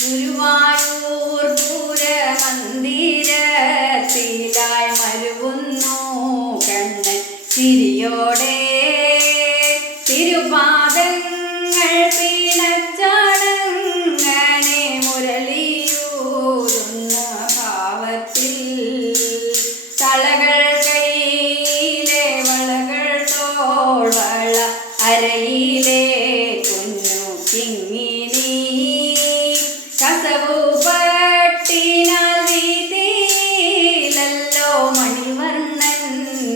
ഗുരുവായൂർ പൂരമന്ദിരത്തിലായി മരുവുന്നു കണ്ണൻ ചിരിയോടെ. തിരുപാദങ്ങൾ പിണച്ചടങ്ങനെ മുരളിയൂരുന്ന ഭാവത്തിൽ. തളകൾ കൈയിലെ വളകൾ തോൾവള അരയിലെ കുഞ്ഞു കിങ്ങിണി. കസവുപട്ടിനാൽ വീതിയിലല്ലോ മണിവർണ്ണൻ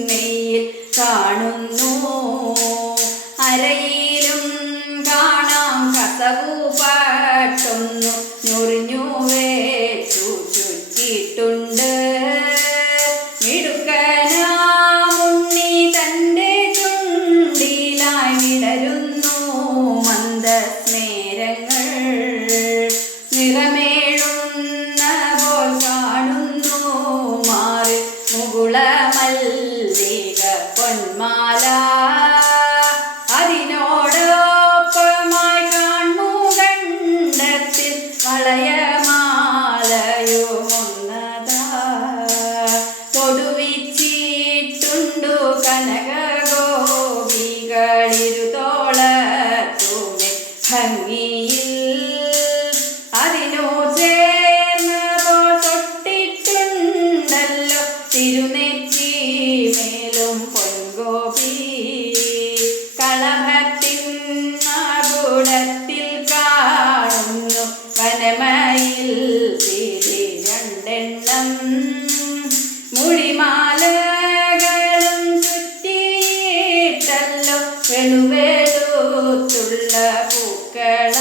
മെയ്യിൽ കാണുന്നു. അരയിലും കാണാം കസവുപട്ടൊന്നു ഞൊറിഞ്ഞു വെച്ചു ചുറ്റിട്ടുണ്ട്. മിടുക്കനാമുണ്ണി തൻ്റെ ചുണ്ടിലായി വിടരുന്നു മന്ദസ്മേരങ്ങൾ. നിറമേഴുന്ന പോൽ കാണുന്നു മാറി മുകുളമല്ലിക പൊന്മാല. അതിനോടൊപ്പമായി കാണു കണ്ടത്തിൽ വളയമാലയുമൊന്നതാ. തൊടുവിച്ചിട്ടുണ്ടു കനകഗോപികളിരുതോളത്തുമെ ഭംഗിയിൽ. അതിനു ചേർന്നപ്പോൾ തൊട്ടിട്ടുണ്ടല്ലോ തിരുനെറ്റിമേലും പൊൻഗോപി. കളഭത്തിൻ മകുടത്തിൽ കാണുന്നു വനമയിൽ തിരി രണ്ടെണ്ണം. മുടിമാലകളും ചുറ്റിയിട്ടല്ലോ വെളുവെളുത്തുള്ള പൂക്കള.